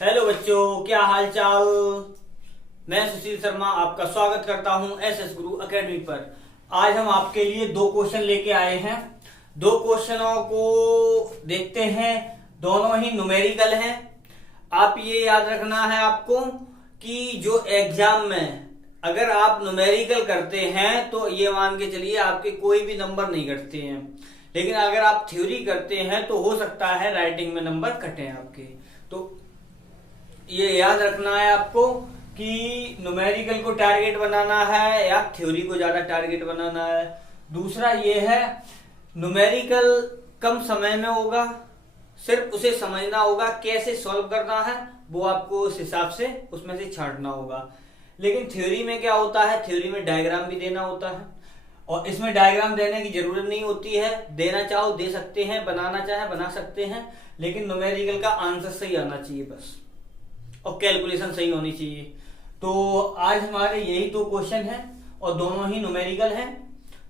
Hello बच्चों, क्या हाल चाल। मैं सुशील शर्मा आपका स्वागत करता हूं एसएस गुरु एकेडमी पर। आज हम आपके लिए दो क्वेश्चन लेके आए हैं। दो क्वेश्चनों को देखते हैं, दोनों ही न्यूमेरिकल हैं। आप ये याद रखना है आपको कि जो एग्जाम में अगर आप न्यूमेरिकल करते हैं तो ये मान के चलिए आपके कोई भी नंबर नहीं कटते हैं, लेकिन अगर आप थ्योरी करते हैं तो हो सकता है राइटिंग में नंबर कटे आपके। तो ये याद रखना है आपको कि न्यूमेरिकल को टारगेट बनाना है या थ्योरी को ज्यादा टारगेट बनाना है। दूसरा ये है, न्यूमेरिकल कम समय में होगा, सिर्फ उसे समझना होगा, कैसे सॉल्व करना है वो आपको उस हिसाब से उसमें से छांटना होगा। लेकिन थ्योरी में क्या होता है, थ्योरी में डायग्राम भी देना होता है और इसमें डायग्राम देने की जरूरत नहीं होती है। देना चाहो दे सकते हैं, बनाना चाहे बना सकते हैं, लेकिन न्यूमेरिकल का आंसर सही आना चाहिए बस, और कैलकुलेशन सही होनी चाहिए। तो आज हमारे यही दो क्वेश्चन हैं और दोनों ही न्यूमेरिकल हैं।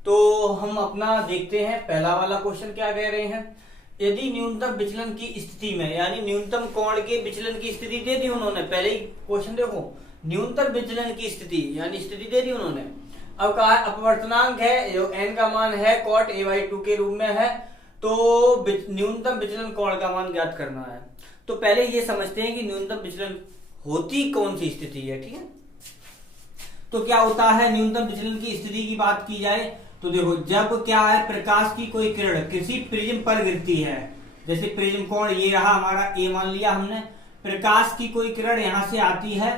तो हम अपना देखते हैं पहला वाला क्वेश्चन क्या कह रहे हैं। यदि न्यूनतम विचलन की स्थिति में, यानी न्यूनतम कोण के विचलन की स्थिति दे दी उन्होंने, पहले ही क्वेश्चन देखो, न्यूनतम विचलन की स्थिति यानी स्थिति दे दी उन्होंने। अब कहा अपवर्तनांक है जो n का मान है cot a/2 के रूप में है, तो न्यूनतम विचलन कोण का मान ज्ञात करना है। तो पहले ये समझते हैं कि न्यूनतम विचलन होती कौन सी स्थिति है, ठीक है। तो क्या होता है न्यूनतम विचलन की स्थिति की बात की जाए तो देखो, जब क्या है, प्रकाश की कोई किरण किसी प्रिज्म पर गिरती है, जैसे प्रिज्म कोण ये रहा हमारा a मान लिया हमने, प्रकाश की कोई किरण यहां से आती है,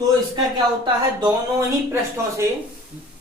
तो इसका क्या होता है, दोनों ही पृष्ठों से,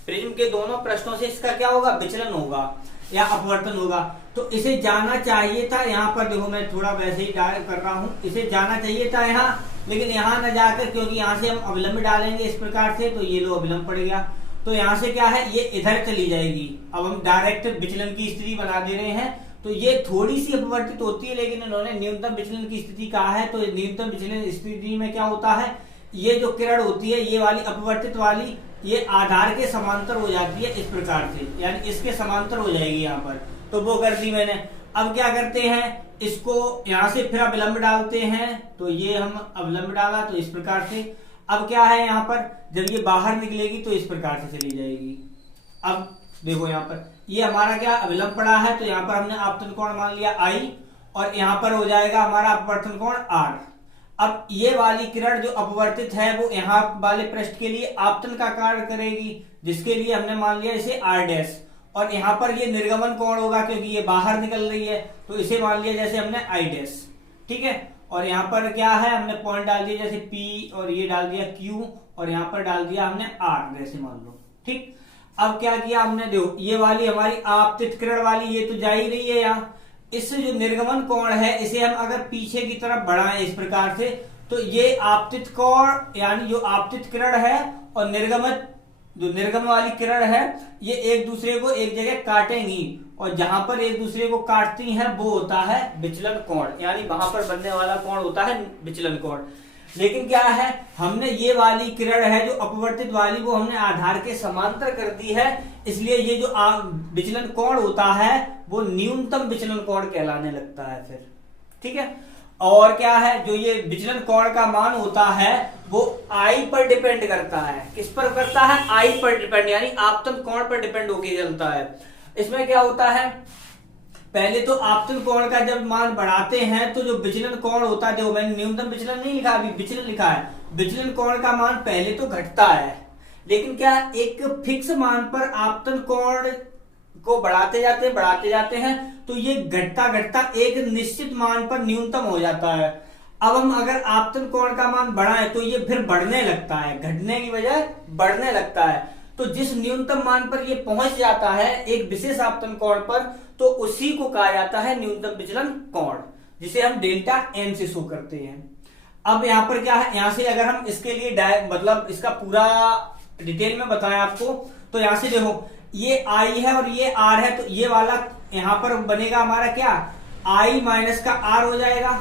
प्रिज्म के दोनों पृष्ठों से इसका क्या होगा, विचलन होगा या अपवर्तन होगा। तो इसे जाना चाहिए था, यहाँ पर देखो मैं थोड़ा वैसे ही डायरेक्ट कर रहा हूं, इसे जाना चाहिए था यहाँ, लेकिन यहाँ न जाकर, क्योंकि यहाँ से हम अविलंब डालेंगे इस प्रकार से, तो ये लो अविलंब पड़ गया, तो यहाँ से क्या है, ये इधर चली जाएगी। अब हम डायरेक्ट विचलन की स्थिति बना दे रहे हैं, तो ये थोड़ी सी अपवर्तित होती है, लेकिन इन्होंने न्यूनतम विचलन की स्थिति कहा है। तो न्यूनतम विचलन स्थिति में क्या होता है, ये जो किरण होती है, ये वाली अपवर्तित वाली, ये आधार के समांतर हो जाती है इस प्रकार से, यानी इसके समांतर हो जाएगी यहाँ पर। तो वो कर दी मैंने। अब क्या करते हैं, इसको यहां से फिर अविलंब डालते हैं, तो ये हम अविलंब डाला तो इस प्रकार से। अब क्या है यहाँ पर, जब ये बाहर निकलेगी तो इस प्रकार से चली जाएगी। अब देखो यहाँ पर ये हमारा क्या अविलंब पड़ा है, तो यहाँ पर हमने आपतन कोण मान लिया I, और यहाँ पर हो जाएगा हमारा अपवर्तन कोण R। अब ये वाली किरण जो अपवर्तित है वो यहाँ वाले पृष्ठ के लिए आपतन का कार्य करेगी, जिसके लिए हमने मान लिया इसे R', और यहाँ पर ये निर्गमन कोण होगा क्योंकि ये बाहर निकल रही है, तो इसे मान लिया जैसे हमने I', ठीक है। और यहाँ पर क्या है, हमने पॉइंट डाल दिया जैसे P, और ये डाल दिया Q, और यहाँ पर डाल दिया हमने R जैसे मान लो, ठीक। अब क्या किया हमने, देखो ये वाली हमारी आपतित किरण वाली ये तो जा ही रही है यहाँ, इस जो निर्गमन कोण है इसे हम अगर पीछे की तरफ बढ़ाएं इस प्रकार से, तो ये आपतित कोण यानी जो आपतित किरण है और निर्गमन जो निर्गम वाली किरण है, ये एक दूसरे को एक जगह काटेंगी, और जहां पर एक दूसरे को काटती हैं वो होता है विचलन कोण, यानी वहां पर बनने वाला कोण होता है विचलन कोण। लेकिन क्या है, हमने ये वाली किरण है जो अपवर्तित वाली, वो हमने आधार के समांतर कर दी है, इसलिए ये जो विचलन कोण होता है वो न्यूनतम विचलन कोण कहलाने लगता है फिर, ठीक है। और क्या है, जो ये विचलन कोण का मान होता है वो I पर डिपेंड करता है। किस पर करता है, I पर डिपेंड, यानी आपतन कोण पर डिपेंड होकर चलता है। इसमें क्या होता है, पहले तो आपतन कोण का जब मान बढ़ाते हैं तो जो विचलन कोण होता है, जो मैंने न्यूनतम विचलन नहीं लिखा, अभी विचलन लिखा है, विचलन कोण का मान पहले तो घटता है, लेकिन क्या एक फिक्स मान पर आपतन कोण को बढ़ाते जाते हैं, तो ये घटता घटता एक निश्चित मान पर न्यूनतम हो जाता है। अब हम अगर आपतन कोण का मान बढ़ाएं तो ये फिर बढ़ने लगता है, घटने की बजाय बढ़ने लगता है। तो जिस न्यूनतम मान पर ये पहुंच जाता है एक विशेष आपतन कोण पर, तो उसी को कहा जाता है न्यूनतम विचलन कोण, जिसे हम डेल्टा n से शो करते हैं। अब यहाँ पर क्या है, यहाँ से अगर हम इसके लिए मतलब इसका पूरा डिटेल में बताएं आपको, तो यहाँ से देखो ये I है और ये R है, तो ये वाला यहाँ पर बनेगा हमारा क्या, I माइनस का R हो जाएगा,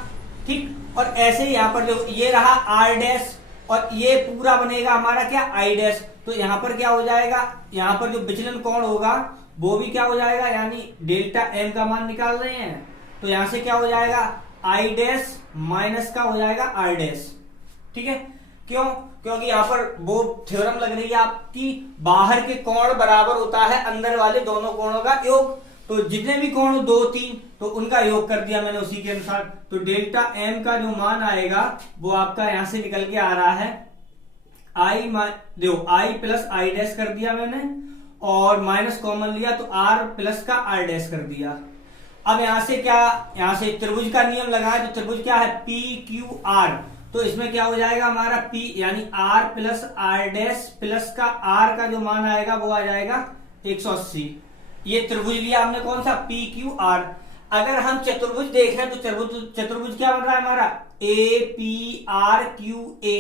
ठीक। और ऐसे ही यहाँ पर देखो ये रहा R' और ये पूरा बनेगा हमारा क्या, I'। तो यहाँ पर क्या हो जाएगा, यहाँ पर जो विचलन कोण होगा वो भी क्या हो जाएगा, यानी डेल्टा m का मान निकाल रहे हैं, तो यहाँ से क्या हो जाएगा, आई डैश माइनस का हो जाएगा आर डैश। ठीक है, क्यों? क्योंकि यहाँ पर वो थ्योरम लग रही है आपकी, बाहर के कोण बराबर होता है अंदर वाले दोनों कोणों का योग। तो जितने भी कोण 2 3 तो उनका योग कर दिया मैंने उसी के अनुसार। तो डेल्टा एम का जो मान आएगा वो आपका यहां से निकल के आ रहा है आई, देखो आई प्लस आई डैश कर दिया मैंने और माइनस कॉमन लिया तो आर प्लस का आर डैश कर दिया। अब यहां से क्या, यहां से त्रिभुज का नियम लगाए तो त्रिभुज क्या है, पी क्यू आर। तो इसमें क्या हो जाएगा हमारा P यानी R plus R dash plus का R का जो मान आएगा वो आ जाएगा 180। ये त्रिभुज लिया हमने कौन सा, P Q R। अगर हम चतुर्भुज देख रहे हैं तो चतुर्भुज क्या बन रहा है हमारा, A P R Q A,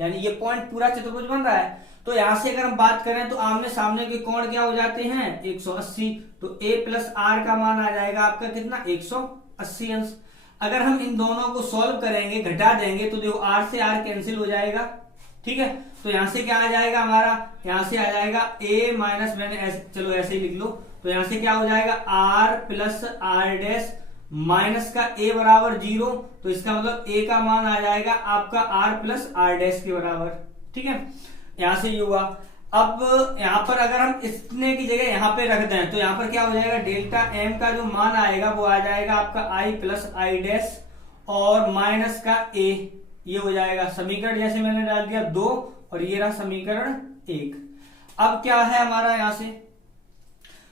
यानी ये पॉइंट पूरा चतुर्भुज बन रहा है। तो यहां से अगर हम बात करें तो आमने सामने के कोण क्या हो जाते हैं 180। तो A प्लस R का मान आ जाएगा आपका कितना, 180 अंश। अगर हम इन दोनों को सॉल्व करेंगे, घटा देंगे तो देखो R से R कैंसिल हो जाएगा। ठीक है, तो यहां से क्या आ जाएगा हमारा, यहां से आ जाएगा A माइनस, मैंने चलो ऐसे ही लिख लो। तो यहां से क्या हो जाएगा R plus R dash minus का A बराबर 0। तो इसका मतलब A का मान आ जाएगा आपका R प्लस आर डैश के बराबर। ठीक है, यहां से ये हुआ। अब यहां पर अगर हम इतने की जगह यहां पे रख दें तो यहां पर क्या हो जाएगा, डेल्टा एम का जो मान आएगा वो आ जाएगा आपका आई प्लस आई डैश और माइनस का ए, ये हो जाएगा समीकरण जैसे मैंने डाल दिया 2 और ये रहा समीकरण 1। अब क्या है हमारा यहां से,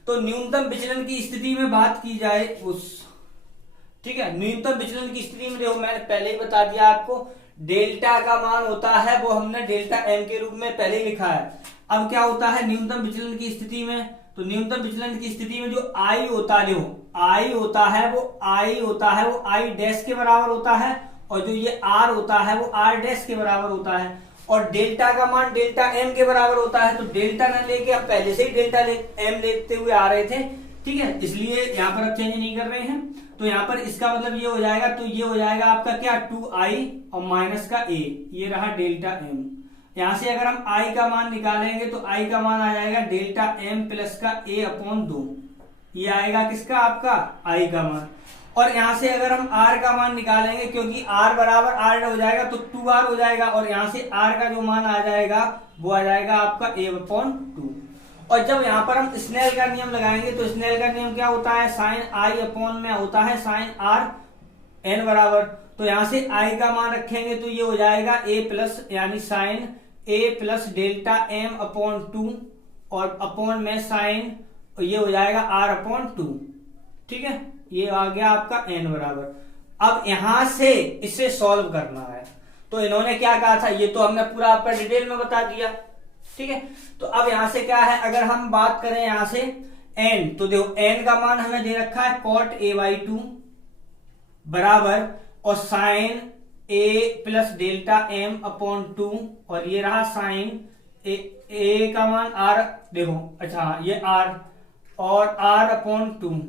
तो न्यूनतम विचलन की स्थिति में बात की जाए उस, ठीक है, न्यूनतम विचलन की स्थिति में देखो मैंने पहले ही बता दिया आपको, डेल्टा का मान होता है वो हमने डेल्टा एम के रूप में पहले ही लिखा है। अब क्या होता है न्यूनतम विचलन की स्थिति में, तो न्यूनतम विचलन की स्थिति में जो आई होता है, आई होता है वो आई डैश के बराबर होता है और जो ये आर होता है वो आर डैश के बराबर होता है और डेल्टा का मान डेल्टा एम के बराबर होता है। तो डेल्टा न लेके हम पहले से ही डेल्टा एम लेते हुए आ रहे थे। ठीक है, इसलिए यहां पर अब चेंज नहीं कर रहे हैं। तो यहां पर इसका मतलब ये हो जाएगा, तो ये हो जाएगा आपका क्या 2i और माइनस का a, ये रहा डेल्टा m। यहां से अगर हम i का मान निकालेंगे तो i का मान आ जाएगा डेल्टा m प्लस का a अपॉन 2, ये आएगा किसका, आपका i का मान। और यहां से अगर हम r का मान निकालेंगे क्योंकि r बराबर r हो जाएगा तो 2r हो जाएगा और यहां से r का जो मान आ जाएगा वो आ जाएगा आपका a अपॉन 2। और जब यहां पर हम स्नेल का नियम लगाएंगे तो स्नेल का नियम क्या होता है, साइन आई अपॉन में होता है साइन आर एन बराबर। तो यहां से आई का मान रखेंगे तो ये हो जाएगा ए प्लस यानी साइन ए प्लस डेल्टा एम अपॉन 2 और अपॉन में साइन, ये हो जाएगा आर अपॉन 2। ठीक है, ये आ गया आपका एन बराबर। अब यहां से इसे सॉल्व करना है तो इन्होंने क्या कहा था, ये तो हमने पूरा आपका डिटेल में बता दिया। ठीक है, तो अब यहां से क्या है, अगर हम बात करें यहां से n, तो देखो n का मान हमें दे रखा है cot a/2 बराबर और sine a plus delta m upon 2 और ये रहा साइन a का मान r, देखो अच्छा ये r और r अपॉन 2।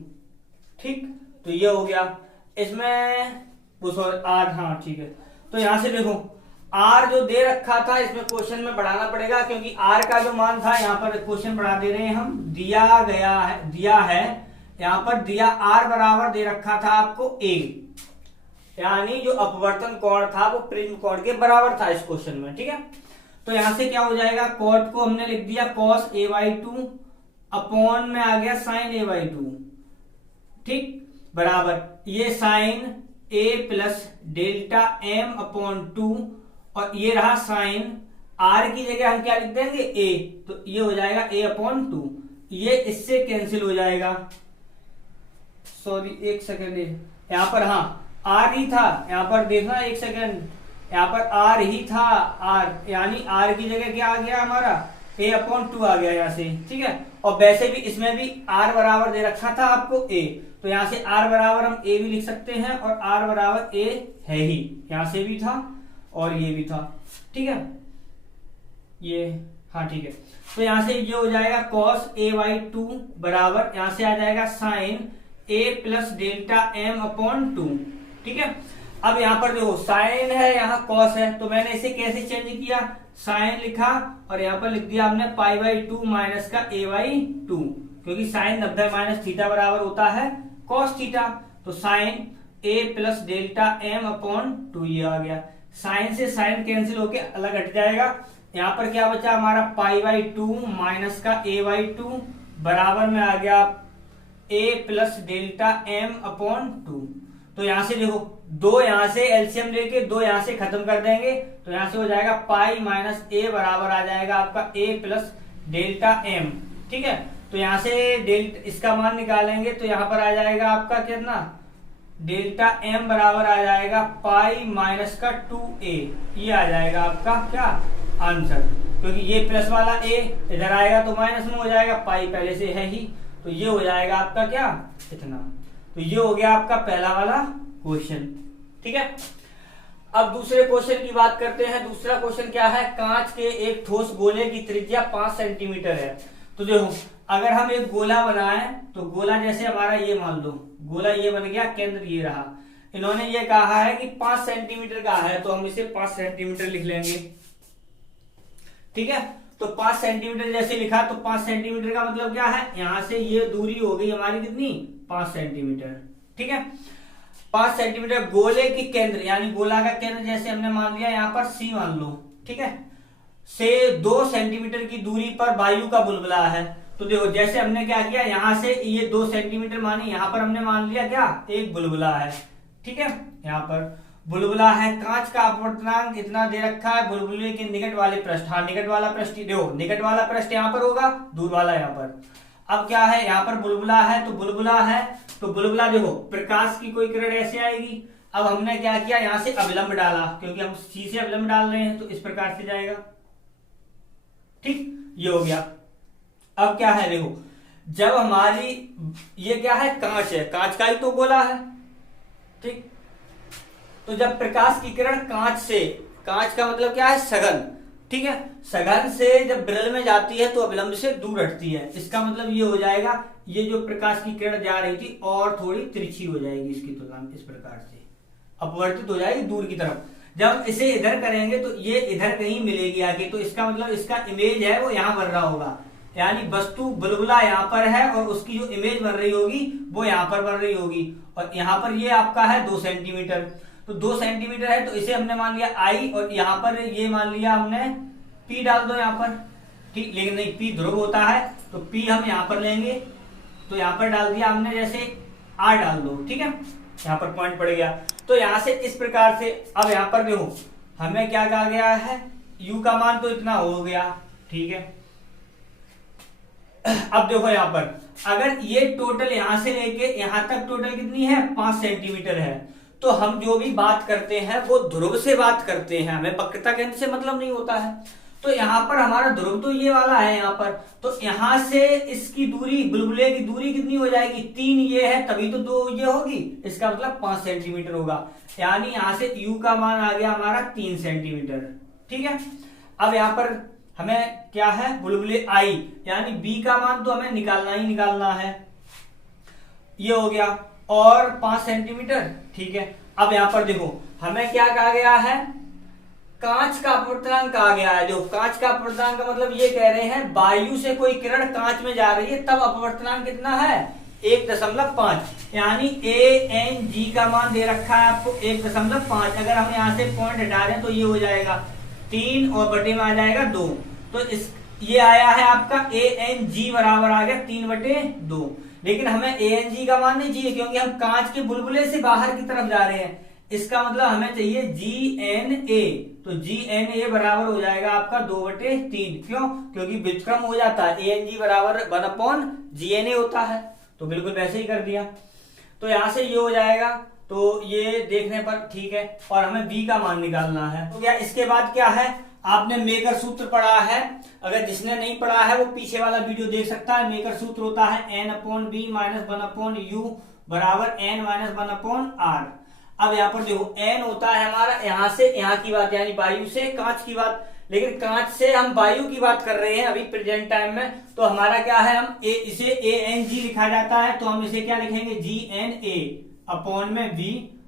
ठीक, तो ये हो गया इसमें वो सॉरी r, हाँ ठीक है। तो यहां से देखो R जो दे रखा था इसमें क्वेश्चन में बढ़ाना पड़ेगा क्योंकि R का जो मान था यहाँ पर क्वेश्चन बढ़ा दे रहे हैं हम, दिया है यहाँ पर दिया R बराबर दे रखा था आपको A, यानी जो अपवर्तन कोण था वो प्रिज्म कोण के बराबर था इस क्वेश्चन में। ठीक है, तो यहां से क्या हो जाएगा, कॉट को हमने लिख दिया cos a/2 अपॉन में आ गया साइन a/2। ठीक, बराबर ये sine a plus delta m upon 2 और ये रहा साइन r की जगह हम क्या लिख देंगे a, तो ये हो जाएगा a अपॉन 2, ये इससे कैंसिल हो जाएगा। सॉरी एक सेकेंड, यहाँ पर हाँ r ही था, यहाँ पर देखना एक सेकेंड, यहाँ पर r ही था, r यानी r की जगह क्या आ गया हमारा a अपॉन 2 आ गया यहाँ से। ठीक है, और वैसे भी इसमें भी r बराबर दे रखा था आपको a, तो यहाँ से r बराबर हम a भी लिख सकते हैं और r बराबर a है ही, यहाँ से भी था और ये भी था। ठीक है, ये हाँ ठीक है, तो यहां से ये हो जाएगा cos a/2 बराबर यहां से आ जाएगा sine a plus delta m upon 2। ठीक है, अब यहां पर देखो साइन है यहाँ cos है, तो मैंने इसे कैसे चेंज किया, साइन लिखा और यहाँ पर लिख दिया हमने π/2 माइनस का a/2, क्योंकि साइन 90 माइनस थीटा बराबर होता है cos थीटा। तो साइन ए प्लस डेल्टा एम अपॉन 2 ये आ गया। साइन से साइन कैंसिल होके अलग हट जाएगा। यहाँ पर क्या बचा हमारा पाई बाई 2 माइनस का ए बाई 2 बराबर में आ गया ए प्लस डेल्टा एम अपॉन 2। तो यहां से देखो दो यहां से एलसीएम लेके दो यहां से खत्म कर देंगे, तो यहां से हो जाएगा पाई माइनस ए बराबर आ जाएगा आपका ए प्लस डेल्टा एम। ठीक है, तो यहां से इसका मान निकालेंगे तो यहां पर आ जाएगा आपका कितना, डेल्टा एम बराबर आ जाएगा पाई माइनस का 2a। ये आ जाएगा आपका क्या आंसर, क्योंकि ये प्लस वाला a इधर आएगा तो माइनस में हो जाएगा, पाई पहले से है ही, तो ये हो जाएगा आपका क्या इतना। तो ये हो गया आपका पहला वाला क्वेश्चन। ठीक है, अब दूसरे क्वेश्चन की बात करते हैं। दूसरा क्वेश्चन क्या है, कांच के एक ठोस गोले की त्रिज्या 5 सेंटीमीटर है। तो देखो अगर हम एक गोला बनाएं तो गोला जैसे हमारा ये मान लो गोला ये बन गया, केंद्र ये रहा। इन्होंने ये कहा है कि 5 सेंटीमीटर का है, तो हम इसे 5 सेंटीमीटर लिख लेंगे। ठीक है, तो 5 सेंटीमीटर जैसे लिखा तो 5 सेंटीमीटर का मतलब क्या है, यहां से ये दूरी हो गई हमारी कितनी 5 सेंटीमीटर। ठीक है, 5 सेंटीमीटर गोले की केंद्र यानी गोला का केंद्र जैसे हमने मान लिया यहाँ पर सी मान लो। ठीक है, से 2 सेंटीमीटर की दूरी पर वायु का बुलबुला है। तो देखो जैसे हमने क्या किया, यहां से ये 2 सेंटीमीटर मानी, यहां पर हमने मान लिया क्या एक बुलबुला है। ठीक है, यहाँ पर बुलबुला है, कांच का अपवर्तनांक इतना दे रखा है, बुलबुले के निकट वाले पृष्ठ, हाँ निकट वाला पृष्ठ देखो, निकट वाला पृष्ठ यहाँ पर होगा, दूर वाला यहाँ पर। अब क्या है, यहाँ पर बुलबुला है, तो बुलबुला है तो बुलबुला देखो प्रकाश की कोई किरण ऐसे आएगी। अब हमने क्या किया, यहाँ से अविलंब डाला, क्योंकि हम सी से अविलंब डाल रहे हैं, तो इस प्रकार से जाएगा। ठीक, ये हो गया। अब क्या है देखो, जब हमारी ये क्या है कांच है, कांच का ही तो गोला है। ठीक, तो जब प्रकाश की किरण कांच से, कांच का मतलब क्या है सघन, ठीक है, सघन से जब विरल में जाती है तो अविलंब से दूर हटती है। इसका मतलब ये हो जाएगा, ये जो प्रकाश की किरण जा रही थी और थोड़ी तिरछी हो जाएगी इसकी तुलना में, इस प्रकार से अपवर्तित हो जाएगी दूर की तरफ। जब इसे इधर करेंगे तो ये इधर कहीं मिलेगी आगे, तो इसका मतलब इसका इमेज है वो यहाँ बन रहा होगा, यानी वस्तु बुलबुला यहाँ पर है और उसकी जो इमेज बन रही होगी वो यहाँ पर बन रही होगी। और यहाँ पर ये आपका है 2 सेंटीमीटर, तो 2 सेंटीमीटर है तो इसे हमने मान लिया आई, और यहाँ पर ये मान लिया हमने P डाल दो यहाँ पर। ठीक, लेकिन नहीं P ध्रुव होता है तो P हम यहाँ पर लेंगे, तो यहाँ पर डाल दिया हमने, जैसे R डाल दो। ठीक है, यहाँ पर पॉइंट पड़ गया। तो यहाँ से इस प्रकार से, अब यहाँ पर देखो हमें क्या कहा गया है, U का मान तो इतना हो गया। ठीक है, अब देखो यहाँ पर अगर ये टोटल यहां से लेके यहां तक टोटल कितनी है 5 सेंटीमीटर है, तो हम जो भी बात करते हैं वो ध्रुव से बात करते हैं, हमें वक्रता केंद्र से मतलब नहीं होता है। तो यहाँ पर हमारा ध्रुव तो ये वाला है यहाँ पर, तो यहां से इसकी दूरी, बुलबुले की दूरी कितनी हो जाएगी 3 ये है, तभी तो 2 ये होगी, इसका मतलब 5 सेंटीमीटर होगा। यानी यहां से U का मान आ गया हमारा 3 सेंटीमीटर। ठीक है, अब यहाँ पर हमें क्या है बुलबुले आई, यानी B का मान तो हमें निकालना ही निकालना है, ये हो गया, और 5 सेंटीमीटर। ठीक है, अब यहाँ पर देखो हमें क्या कहा गया है, कांच का अपवर्तनांक कहा गया है। जो कांच का अपवर्तनांक का मतलब ये कह रहे हैं वायु से कोई किरण कांच में जा रही है तब अपवर्तनांक कितना है 1.5, यानी ANG का मान दे रखा है आपको 1.5। अगर हम यहाँ से पॉइंट हटा दें तो ये हो जाएगा 3 और बटे में आ जाएगा 2, तो इस ये आया है आपका ANG बराबर आ गया 3/2। लेकिन हमें ANG का मान नहीं चाहिए, क्योंकि हम कांच के बुलबुले से बाहर की तरफ जा रहे हैं, इसका मतलब हमें चाहिए GNA। तो GNA बराबर हो जाएगा आपका 2/3। क्यों, क्योंकि व्युत्क्रम हो जाता है, ANG बराबर 1/GNA होता है, तो बिल्कुल वैसे ही कर दिया। तो यहां से ये हो जाएगा, तो ये देखने पर ठीक है, और हमें B का मान निकालना है। तो क्या इसके बाद क्या है, आपने मेकर सूत्र पढ़ा है, अगर जिसने नहीं पढ़ा है वो पीछे वाला वीडियो देख सकता है। मेकर सूत्र होता है N/B - 1/U बराबर N - 1/R। अब यहाँ पर देखो N होता है हमारा यहाँ से यहाँ की बात, यानी वायु से कांच की बात, लेकिन कांच से हम वायु की बात कर रहे हैं अभी प्रेजेंट टाइम में, तो हमारा क्या है, हम इसे ANG लिखा जाता है, तो हम इसे क्या लिखेंगे GNA अपॉन में V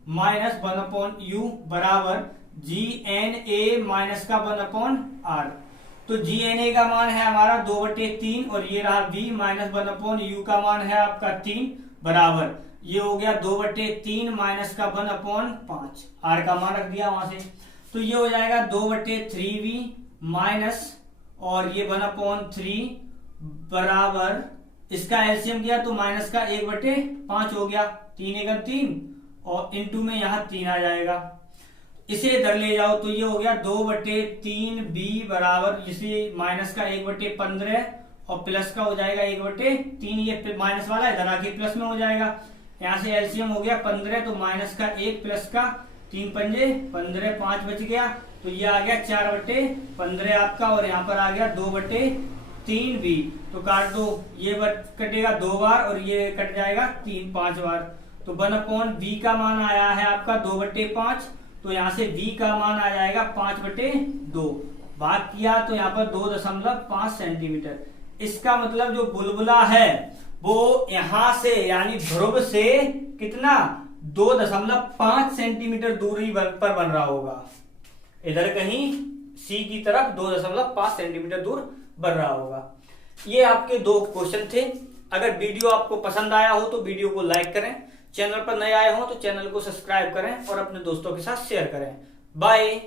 माइनस 1/U बराबर GNA माइनस का 1/R। तो GNA का मान है हमारा 2/3, और ये रहा V माइनस 1/U का मान है आपका 3 बराबर ये हो गया 2/3 माइनस का 1/5, आर का मान रख दिया वहां से, तो ये हो जाएगा 2/3v माइनस और ये 1/3 बराबर, इसका एलसीएम किया तो माइनस का 1/5 हो गया, 3 एकम 3 और इंटू में यहाँ 3 आ जाएगा। इसे इधर ले जाओ तो ये हो गया 2/3b बराबर, इसे माइनस का 1/15 और प्लस का हो जाएगा 1/3, ये माइनस वाला इधर आके प्लस में हो जाएगा। यहाँ से एलसीएम हो गया 15, तो माइनस का 1 प्लस का 3 पंजे 15, 5 बच गया, तो ये आ गया 4/15 आपका, और यहाँ पर आ गया 2/3b, तो काट दो, ये कटेगा 2 बार और ये कट जाएगा 5 बार, तो 1/v का मान आया है आपका 2/5, तो यहाँ से v का मान आ जाएगा 5/2, भाग किया तो यहाँ पर 2.5 सेंटीमीटर। इसका मतलब जो बुलबुला है वो यहां से यानी ध्रुव से कितना 2.5 सेंटीमीटर दूरी पर बन रहा होगा, इधर कहीं सी की तरफ 2.5 सेंटीमीटर दूर बन रहा होगा। ये आपके 2 क्वेश्चन थे। अगर वीडियो आपको पसंद आया हो तो वीडियो को लाइक करें, चैनल पर नए आए हो तो चैनल को सब्सक्राइब करें और अपने दोस्तों के साथ शेयर करें। बाय।